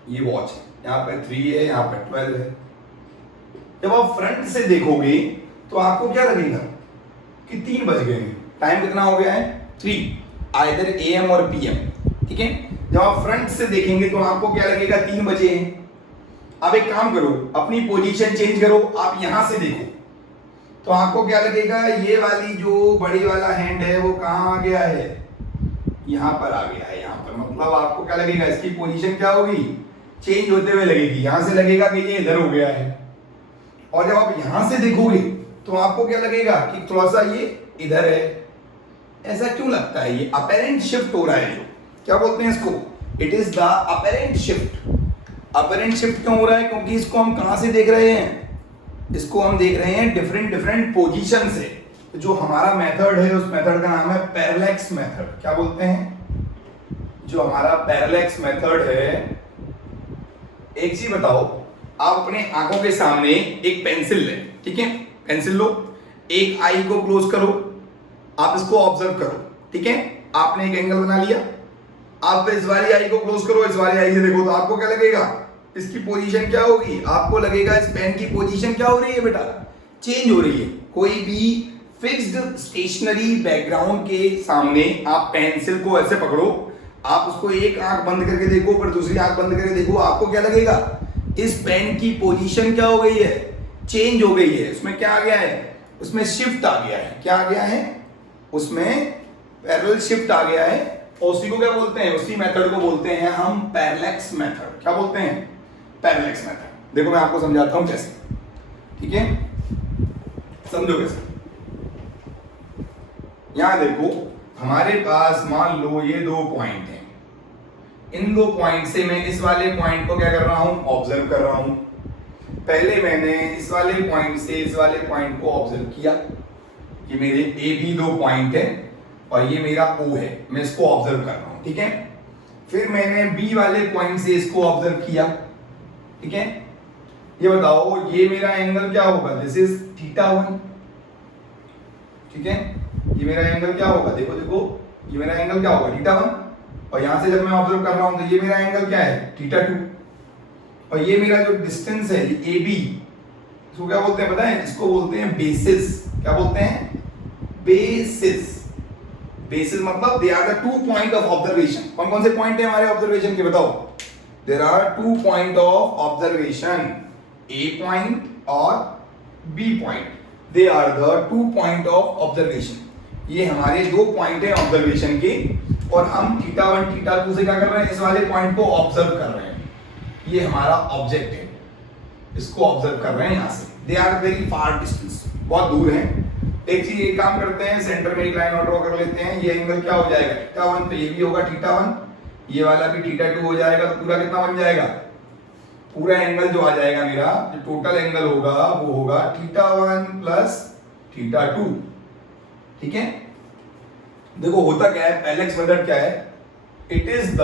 ये वॉच है, यहाँ पे 3 है, यहाँ पे 12 है। जब आप फ्रंट से देखोगे तो आपको क्या लगेगा कि 3 बज गए हैं। टाइम कितना हो गया है? 3, आइदर AM और PM, ठीक है। जब आप फ्रंट से देखेंगे तो आपको क्या लगेगा, 3 बजे हैं। अब एक काम करो, अपनी पोजीशन चेंज करो, आप यहां से देखो तो आपको क्या लगेगा, ये वाली जो बड़ी वाला हैंड है वो कहाँ आ गया है, यहाँ पर आ गया है, यहाँ पर। मतलब आपको क्या लगेगा, इसकी पोजीशन क्या होगी, चेंज होते हुए लगेगी। यहां से लगेगा कि ये इधर हो गया है, और जब आप यहां से देखोगे तो आपको क्या लगेगा कि थोड़ा सा ये इधर है। ऐसा क्यों लगता है? ये अपेरेंट शिफ्ट हो रहा है। जो क्या बोलते हैं इसको, it is the apparent shift. Apparent shift क्यों हो रहा है? क्योंकि इसको हम कहां से देख रहे हैं, इसको हम देख रहे हैं डिफरेंट पोजीशन से। जो हमारा मेथड है उस मेथड का नाम है पैरेलैक्स मेथड। क्या बोलते हैं? जो हमारा पैरेलैक्स मेथड है, एक चीज बताओ, आप अपने आंखों के सामने एक पेंसिल लें, ठीक है। पेंसिल लो, एक आई को क्लोज करो, आप इसको ऑब्जर्व करो, ठीक है। आपने एक एंगल बना लिया, आप इस वाली आई को क्लोज करो, इस वाली आई से देखो तो आपको क्या लगेगा, इसकी पोजीशन क्या होगी, आपको लगेगा इस पेन की पोजीशन क्या हो रही है बेटा, चेंज हो रही है। कोई भी फिक्स्ड स्टेशनरी बैकग्राउंड के सामने आप पेंसिल को ऐसे पकड़ो, आप उसको एक आंख बंद करके देखो, फिर दूसरी आंख बंद करके देखो, आपको क्या लगेगा, इस पेन की पोजीशन क्या हो गई है, चेंज हो गई है। उसमें क्या आ गया है, उसमें शिफ्ट आ गया है। क्या आ गया है, उसमें पैरेलल शिफ्ट आ गया है, और उसी को क्या बोलते हैं, उसी मेथड को बोलते हैं हम पैरेलैक्स मेथड। क्या बोलते हैं? Parallax method. देखो मैं आपको समझाता हूं कैसे, ठीक है, समझो कैसे। यहां देखो हमारे पास मान लो ये दो पॉइंट हैं, इन दो पॉइंट से मैं इस वाले पॉइंट को क्या कर रहा हूं, ऑब्जर्व कर रहा हूं। पहले मैंने इस वाले पॉइंट से इस वाले पॉइंट को ऑब्जर्व किया कि मेरे ए बी दो पॉइंट है और ये मेरा O है, मैं इसको ऑब्जर्व कर रहा हूं, ठीक है। फिर मैंने बी वाले पॉइंट से इसको ऑब्जर्व किया, ठीक है। ये बताओ ये मेरा एंगल क्या होगा, दिस इज θ1, ठीक है। ये मेरा एंगल क्या होगा, देखो देखो ये मेरा एंगल क्या होगा, θ1, और यहां से जब मैं ऑब्जर्व कर रहा हूं तो ये मेरा एंगल क्या है, θ2, और ये मेरा जो डिस्टेंस है ये AB, इसको क्या बोलते हैं पता है, इसको बोलते हैं बेसिस। क्या बोलते हैं? बेसिस। बेसिस मतलब they are the 2 point of observation. कौन कौन से पॉइंट है हमारे ऑब्जर्वेशन के, बताओ। There are 2 point of observation, A point और B point, they are the 2 point of observation. ये हमारे दो पॉइंट है ऑब्जर्वेशन के, और हम θ1 θ2 से क्या कर रहे हैं, इस वाले पॉइंट को ऑब्जर्व कर रहे हैं। ये हमारा ऑब्जेक्ट है, इसको ऑब्जर्व कर रहे हैं यहां से। They are very far distance, बहुत दूर हैं। एक चीज एक काम करते हैं, सेंटर में एक लाइन और ड्रॉ कर लेते हैं। ये एंगल क्या हो जाएगा, θ1, तो ये भी होगा θ1, ये वाला भी θ2 हो जाएगा, तो पूरा कितना बन जाएगा, पूरा एंगल जो आ जाएगा मेरा, जो टोटल एंगल होगा वो होगा θ1 प्लस θ2, ठीक है। देखो होता क्या है, पैरेलैक्स मेथड क्या है, it is the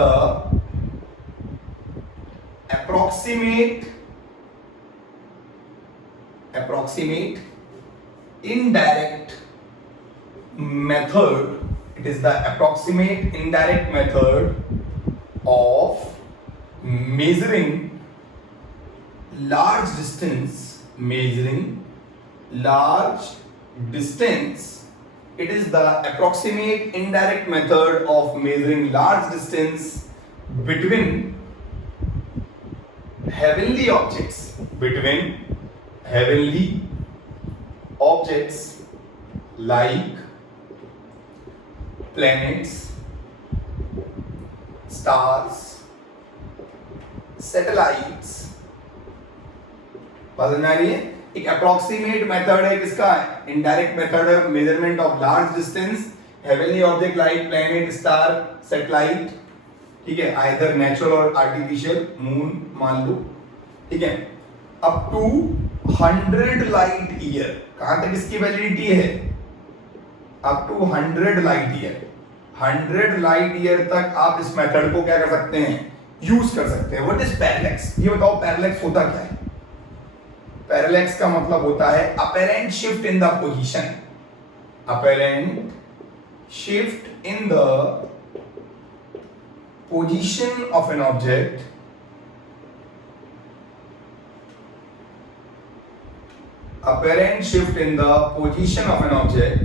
approximate indirect method, it is the approximate indirect method of measuring large distance, it is the approximate indirect method of measuring large distance between heavenly objects like planets, stars, satellites। बात समझ आ रही है? एक approximate method है किसका, indirect method है measurement of large distance, heavenly object like planet, star, satellite, ठीक है, आइदर नेचुरल और आर्टिफिशियल, मून मान लो, ठीक है, अप टू 100 लाइट ईयर। कहां तक इसकी वैलिडिटी है, up to 100 light year. 100 light year तक आप इस मेथड को क्या कर सकते हैं, यूज कर सकते हैं। व्हाट इज पैरेलैक्स, ये बताओ पैरेलैक्स होता क्या है। पैरेलैक्स का मतलब होता है apparent shift in the position, apparent shift in the position of an object apparent shift in the position of an object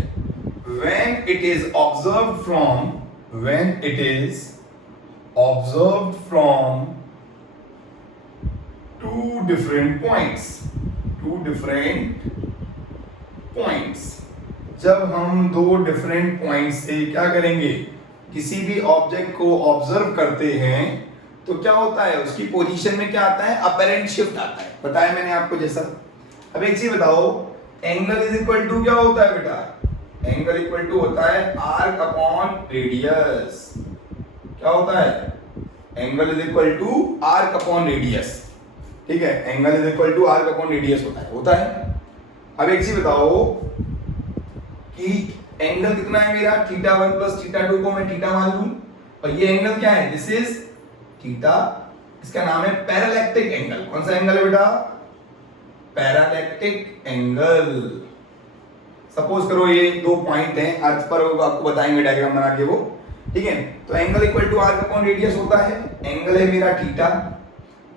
when it is observed from two different points। जब हम दो डिफरेंट पॉइंट से क्या करेंगे, किसी भी object को observe करते हैं, तो क्या होता है, उसकी पोजीशन में क्या आता है, अपरेंट शिफ्ट आता है। बताया मैंने आपको जैसा। अब एक चीज बताओ, एंगल इज इक्वल टू क्या होता है बेटा, एंगल इक्वल टू होता है आर्क अपॉन रेडियस। क्या होता है, angle is equal to arc upon radius, ठीक है, angle is equal to arc upon radius होता है। अब एक चीज बताओ कि एंगल कितना है मेरा, θ1 प्लस θ2 को मैं थीटा मान लूं, और ये एंगल क्या है, दिस इज थीटा, इसका नाम है पैरालैक्टिक एंगल। कौन सा एंगल है बेटा, पैरालैक्टिक एंगल। सपोज करो ये दो पॉइंट हैं अर्थ पर, आपको बताएंगे डायग्राम बना के वो, ठीक है। तो angle equal to arc upon radius होता है। एंगल है मेरा थीटा,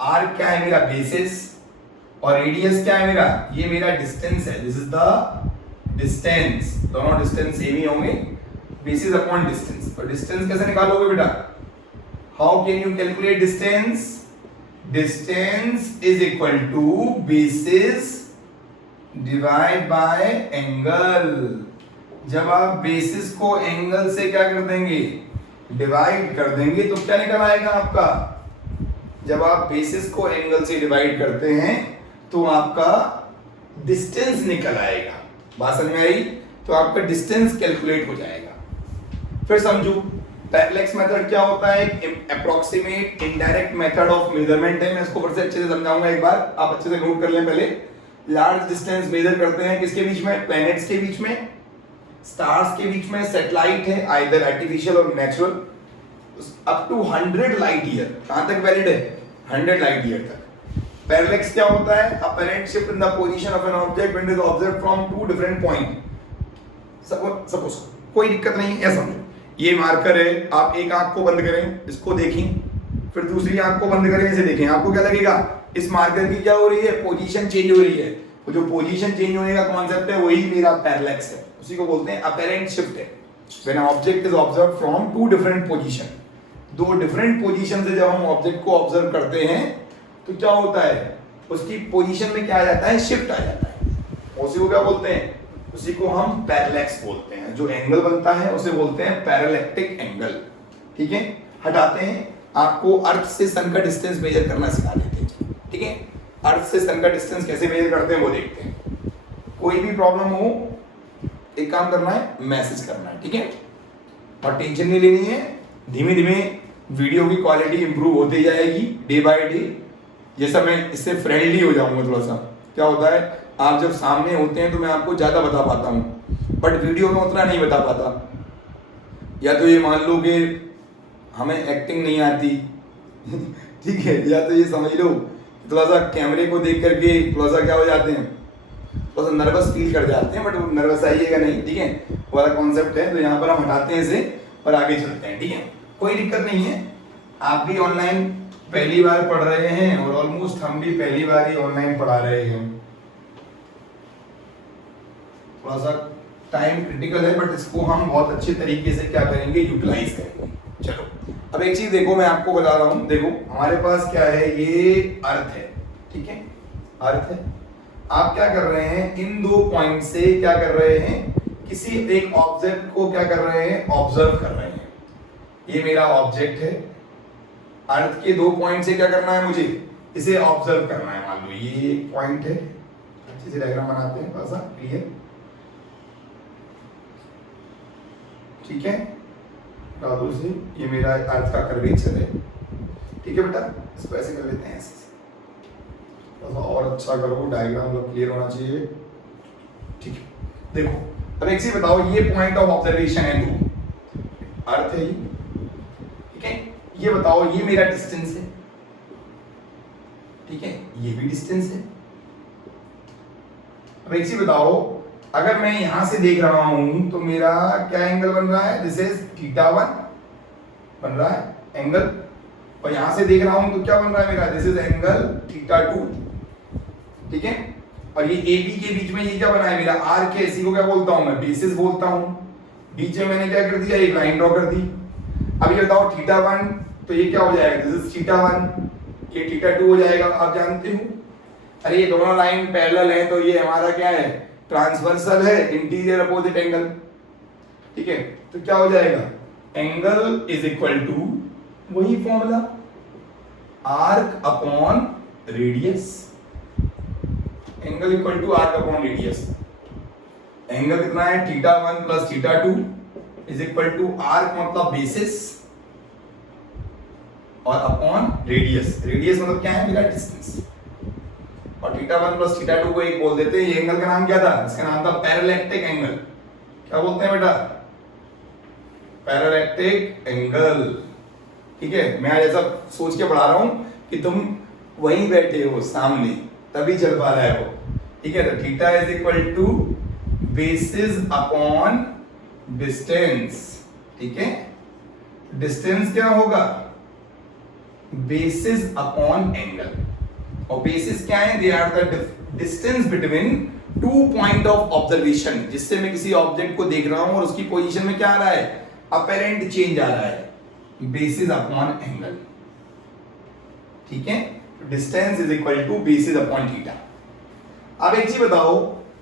आर्क क्या है मेरा बेसिस, और रेडियस क्या है मेरा, ये मेरा डिस्टेंस है, दिस इज द डिस्टेंस। दोनों डिस्टेंस सेम ही होंगे, बेसिस अपॉन डिस्टेंस। तो डिस्टेंस कैसे निकालोगे बेटा, how can you calculate distance, distance is equal to basis divide by angle. जब आप बेसिस को एंगल से क्या कर देंगे, डिवाइड कर देंगे, तो क्या निकल आएगा आपका, जब आप बेसिस को एंगल से डिवाइड करते हैं तो आपका डिस्टेंस निकल आएगा। बात समझ में आई? तो आपका डिस्टेंस कैलकुलेट हो जाएगा। फिर समझो पैरेलैक्स मेथड क्या होता है, एक approximate indirect method of measurement है। मैं इसको फिर से अच्छे से समझाऊंगा, एक बार आप अच्छे से नोट कर लें। पहले लार्ज डिस्टेंस मेजर करते हैं किसके बीच में, प्लैनेट्स के बीच में, स्टार्स के बीच में, सैटेलाइट है आइदर आर्टिफिशियल और natural, up to 100 light year. कहां तक वैलिड है, 100 लाइट ईयर तक। पैरेलैक्स क्या होता है, apparent shift in the position of an object when it is observed from two different point. Suppose कोई दिक्कत नहीं है, समझो ये मार्कर है, आप एक आंख को बंद करें, इसको देखें, फिर दूसरी आंख को बंद करें, इसे देखें, आपको क्या लगेगा, इस मार्कर की क्या हो रही है, पोजीशन चेंज हो रही है। वो जो पोजीशन चेंज होने का कॉन्सेप्ट है वही मेरा पैरेलैक्स है, उसी को बोलते हैं अपरेंट शिफ्ट है। When object is observed from two different position, दो डिफरेंट पोजीशन से जब हम ऑब्जेक्ट को ऑब्जर्व करते हैं तो क्या होता है, उसकी पोजीशन में क्या आ जाता है, शिफ्ट आ जाता है। उसी को क्या बोलते हैं, उसी को हम पैरेलैक्स बोलते हैं। जो एंगल बनता है उसे बोलते हैं पैरेलैक्टिक एंगल। ठीक है, हटाते हैं, आपको अर्थ से सन का डिस्टेंस मेजर करना सिखा देते हैं। ठीक है, अर्थ से सन का डिस्टेंस कैसे मेजर करते हैं वो देखते हैं। कोई भी प्रॉब्लम हो, एक काम करना है, मैसेज करना है। ठीक है, और टेंशन नहीं लेनी है, धीमे धीमे वीडियो की क्वालिटी इंप्रूव होती जाएगी डे बाय डे। जैसा मैं इससे फ्रेंडली हो जाऊंगा थोड़ा सा, क्या होता है, आप जब सामने होते हैं तो मैं आपको ज़्यादा बता पाता हूँ, बट वीडियो में उतना नहीं बता पाता। या तो ये मान लो कि हमें एक्टिंग नहीं आती ठीक है, या तो ये समझ लो थोड़ा सा कैमरे को देख करके थोड़ा सा क्या हो जाते हैं, थोड़ा सा नर्वस फील कर जाते हैं, बट वो नर्वस आइएगा नहीं। ठीक है, वाला कॉन्सेप्ट है, तो यहाँ पर हम हटाते हैं इसे और आगे चलते हैं। ठीक है, कोई दिक्कत नहीं है। आप भी ऑनलाइन पहली बार पढ़ रहे हैं और ऑलमोस्ट हम भी पहली बार ही ऑनलाइन पढ़ा रहे हैं। थोड़ा सा टाइम क्रिटिकल है, बट इसको हम बहुत अच्छे तरीके से क्या करेंगे, यूटिलाइज करेंगे। चलो अब एक चीज देखो, मैं आपको बता रहा हूं, देखो हमारे पास क्या है, ये अर्थ है। ठीक है, अर्थ है। आप क्या कर रहे हैं, इन दो पॉइंट से क्या कर रहे हैं, किसी एक ऑब्जेक्ट को क्या कर रहे हैं, ऑब्जर्व कर रहे हैं। ये मेरा ऑब्जेक्ट है, अर्थ के दो पॉइंट से क्या करना है, मुझे इसे ऑब्जर्व करना है। मान लो ये एक पॉइंट है, अच्छे से डायग्राम बनाते हैं, थोड़ा सा क्लियर। ठीक है, डालो से, ये मेरा अर्थ का कर्वेचर है। ठीक है बेटा, इसको ऐसे कर लेते हैं, ऐसे थोड़ा और अच्छा करो, डायग्राम मतलब क्लियर होना चाहिए। ठीक है, देखो अब एक चीज बताओ, ये पॉइंट ऑफ ऑब्जर्वेशन है, दो अर्थ है ये। ठीक है, ये बताओ, ये मेरा डिस्टेंस है। ठीक है, ये भी डिस्टेंस है। अब एक चीज बताओ, अगर मैं यहां से देख रहा हूं तो मेरा क्या एंगल बन रहा है, दिस इज θ1 बन रहा है एंगल, और यहां से देख रहा हूं तो क्या बन रहा है मेरा, दिस इज एंगल θ2। ठीक है, और ये AB के बीच में ये क्या बना है मेरा, आर्क है, इसी को क्या बोलता हूं मैं, बेसिस बोलता हूं। बीच में मैंने क्या कर दिया, एक लाइन ड्रॉ कर दी। अब ये बताओ θ1, तो ये क्या हो जाएगा, दिस इज θ1, ये θ2 हो जाएगा। आप जानते हो, अरे ये दोनों लाइन पैरेलल है, तो ये हमारा क्या है, ट्रांसवर्सल है, इंटीरियर अपोजिट एंगल। ठीक है, तो क्या हो जाएगा, एंगल इज इक्वल टू वही formula, arc upon radius. Angle equal to arc upon radius. Angle कितना है, θ1 plus θ2 is equal to arc मतलब बेसिस और अपॉन रेडियस। रेडियस मतलब क्या है, मेरा डिस्टेंस। और θ1 प्लस θ2 को एक बोल देते हैं। ये एंगल का नाम क्या था, इसका नाम था पैरेलैक्टिक एंगल। क्या बोलते हैं बेटा, पैरेलैक्टिक एंगल। ठीक है, मैं आज ऐसा सोच के पढ़ा रहा हूं कि तुम वहीं बैठे हो सामने, तभी चल पा रहे हो। ठीक है, तो theta is equal to basis upon distance. ठीक है, डिस्टेंस क्या होगा, बेसिस अपॉन एंगल। और बेसिस क्या है, they are the distance between two point of observation, जिससे मैं किसी ऑब्जेक्ट को देख रहा हूं और उसकी पोजीशन में क्या आ रहा है, अपेरेंट चेंज आ रहा है, बेसिस अपॉन एंगल। ठीक है, distance is equal to basis upon theta. अब एक चीज बताओ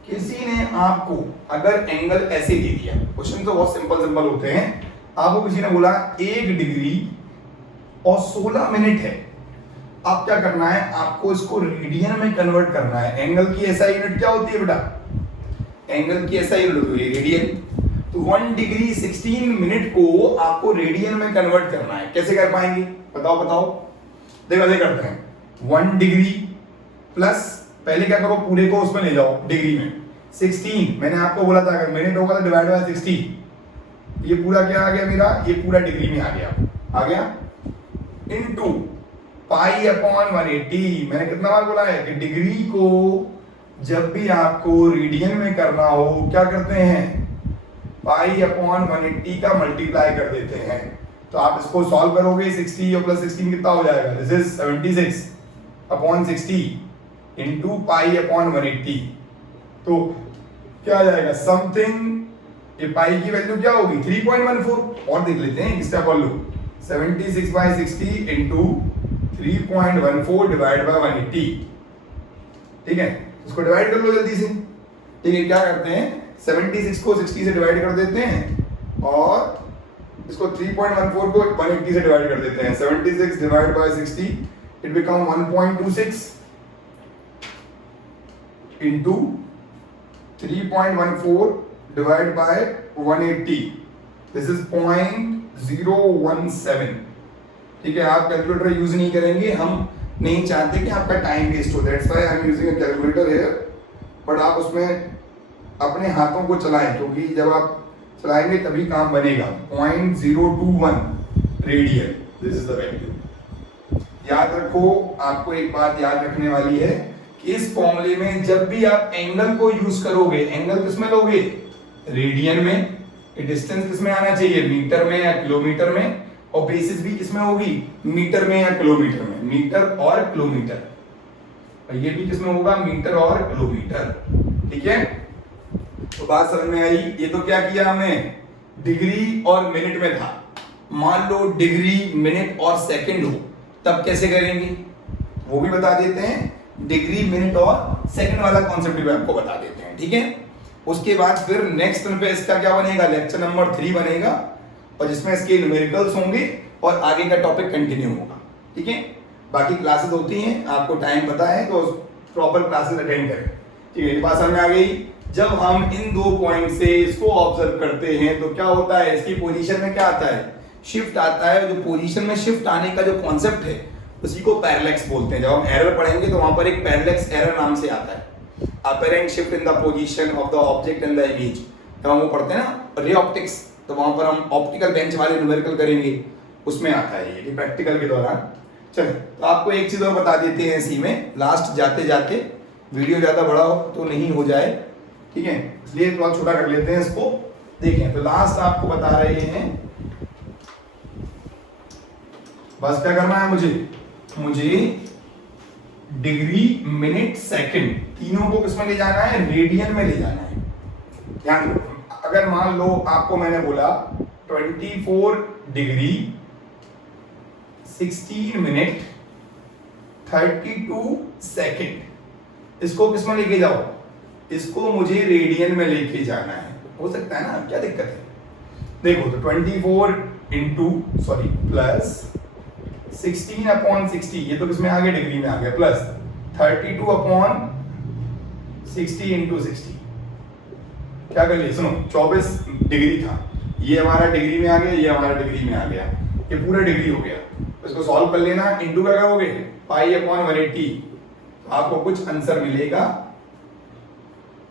किसी ने आपको अगर एंगल ऐसे दे दिया, क्वेश्चन तो बहुत सिंपल होते हैं, आपको किसी ने बोला 1 डिग्री और 16 मिनट है, आप क्या करना है, आपको इसको रेडियन में कन्वर्ट करना है। एंगल की ऐसा यूनिट क्या होती है बेटा, एंगल की ऐसा यूनिट होती है रेडियन। तो 1 डिग्री 16 मिनट को आपको रेडियन में कन्वर्ट करना है। कैसे कर पाएंगे, बताओ। देखो ऐसे करते हैं, 1 डिग्री प्लस, पहले क्या करो, पूरे को उसमें ले जाओ डिग्री में। 16 मैंने आपको बोला था अगर मिनट होगा तो डिवाइड बाय 60, ये पूरा क्या आ गया मेरा, ये पूरा डिग्री में आ गया इनटू पाई अपॉन 180। मैंने कितना बार बोला है कि डिग्री को जब भी आपको रेडियन में करना हो क्या करते हैं, पाई अपॉन 180 का मल्टीप्लाई कर देते हैं। तो आप इसको सॉल्व करोगे, 60 और प्लस 16 कितना हो जाएगा, this is 76 upon 60 into pi upon 180। तो क्या आ जाएगा, समथिंग, ये पाई की वैल्यू क्या होगी 3.14। और देख लेते हैं किसका कर लो, 76/60 इंटू 3.14 डिवाइड बाय 180। ठीक है, इसको डिवाइड कर लो जल्दी से। ठीक है, क्या करते हैं, 76 को 60 से डिवाइड कर देते हैं और इसको 3.14 को 180 से डिवाइड कर देते हैं। 76 divide by 60 it become 1.26 into 3.14 divide by 180, this is 0.017। ठीक है, आप कैलकुलेटर यूज नहीं करेंगे, हम नहीं चाहते कि आपका टाइम वेस्ट हो, that's why I am using a calculator here. But आप उसमें अपने हाथों को चलाएं, क्योंकि जब आप चलाएंगे तभी काम बनेगा। 0.021 radian, this is the value. याद रखो, आपको एक बात याद रखने वाली है कि इस फॉर्मूले में जब भी आप एंगल को यूज करोगे, एंगल किसमें लोगे, रेडियन में, डिस्टेंस किसमें आना चाहिए, मीटर में या किलोमीटर में, और बेसिस भी किसमें होगी, मीटर में या किलोमीटर में, मीटर और किलोमीटर। और ये भी किसमें होगा, मीटर और किलोमीटर। ठीक है, तो बात समझ में आई। ये तो क्या किया हमने, डिग्री और मिनट में था। मान लो डिग्री, मिनट और सेकंड हो, तब कैसे करेंगे वो भी बता देते हैं। डिग्री, मिनट और सेकंड वाला कॉन्सेप्ट भी आपको बता देते हैं। ठीक है, उसके बाद फिर नेक्स्ट पे इसका क्या बनेगा, लेक्चर नंबर 3 बनेगा, और जिसमें इसके न्यूमेरिकल्स होंगे और आगे का टॉपिक कंटिन्यू होगा। ठीक है, बाकी क्लासेस होती हैं, आपको टाइम पता है तो प्रॉपर क्लासेस अटेंड करें। ठीक है, ये बात समझ में आ गई। जब हम इन 2 पॉइंट से इसको ऑब्जर्व करते हैं तो क्या होता है, इसकी पोजीशन में क्या आता है, शिफ्ट आता है। जो पोजीशन में शिफ्ट आने का जो कॉन्सेप्ट है उसी को पैरेलैक्स बोलते हैं। जब हम एरर पढ़ेंगे तो वहां पर एक पैरेलैक्स एरर नाम से आता है, apparent shift in the position of the object in the image. जब हम वो पढ़ते हैं ना रे ऑप्टिक्स, तो वहां पर हम ऑप्टिकल बेंच वाले न्यूमेरिकल करेंगे, उसमें आता है ये प्रैक्टिकल के दौरान। चलिए, तो आपको एक चीज और बता देते हैं इसी में, लास्ट जाते जाते, वीडियो ज्यादा बड़ा हो तो नहीं हो जाए। ठीक है, इसलिए थोड़ा छोटा कर लेते हैं इसको। देखें, तो लास्ट आपको बता रहे हैं, बस क्या करना है मुझे डिग्री, मिनट, सेकंड, तीनों को किसमें ले जाना है, रेडियन में ले जाना है। ध्यान रखो, अगर मान लो आपको मैंने बोला 24 डिग्री 16 मिनट 32 सेकंड, इसको किसमें लेके जाओ, इसको मुझे रेडियन में लेके जाना है। हो सकता है ना, क्या दिक्कत है। देखो, तो 24 इंटू प्लस 16 अपॉन 60, ये तो किसमें आ गया, डिग्री में आ गया, प्लस 32 अपॉन 60 इंटू 60। क्या कर लिए, सुनो, 24 डिग्री था, ये हमारा डिग्री में आ गया, ये हमारा डिग्री में आ गया, ये पूरा डिग्री हो गया। तो इसको सॉल्व कर लेना, इंटू क्या करोगे, पाई अपॉन 180, तो आपको कुछ आंसर मिलेगा,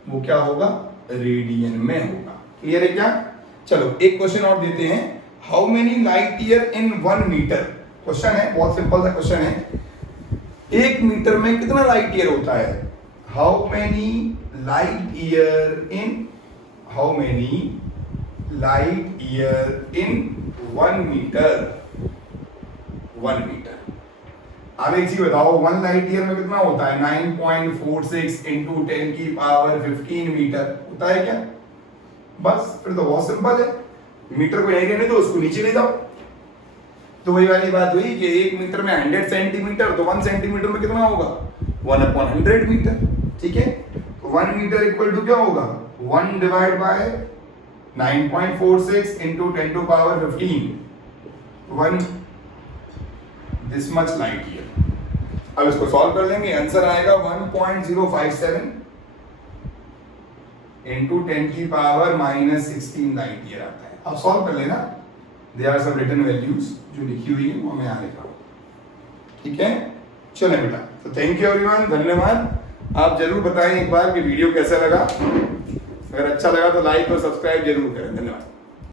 वो क्या होगा, रेडियन में होगा। क्लियर है क्या। चलो एक क्वेश्चन और देते हैं, how many light year in 1 metre. Question है, बहुत सिंपल सा क्वेश्चन है, 1 मीटर में कितना लाइट ईयर होता है। How many light year in 1 metre. 1 metre. अब एक चीज बताओ, 1 लाइट ईयर में कितना होता है, 9.46 इंटू 10 की पावर 15 मीटर होता है क्या। बस फिर तो बहुत सिंपल है, मीटर को यहीं रहने दो, उसको नीचे ले जाओ। तो वही वाली बात हुई कि 1 मीटर में 100 सेंटीमीटर, तो 1 सेंटीमीटर में कितना होगा, 1/100 मीटर। ठीक है, तो 1 मीटर इक्वल टू क्या होगा 1 divide by 9.46 into 10 to power 15 1 this much light year. अब इसको सॉल्व कर लेंगे, आंसर आएगा 1.057 इंटू 10 की पावर -16 लाइट ईयर आता है। अब सॉल्व कर लेना, they are some written values जो लिखी हुई है वो मैं यहाँ लिखा हूं, ठीक है। चलें बेटा, तो थैंक यू एवरीवन, धन्यवाद। आप जरूर बताएं एक बार कि वीडियो कैसा लगा, अगर अच्छा लगा तो लाइक और सब्सक्राइब जरूर करें। धन्यवाद।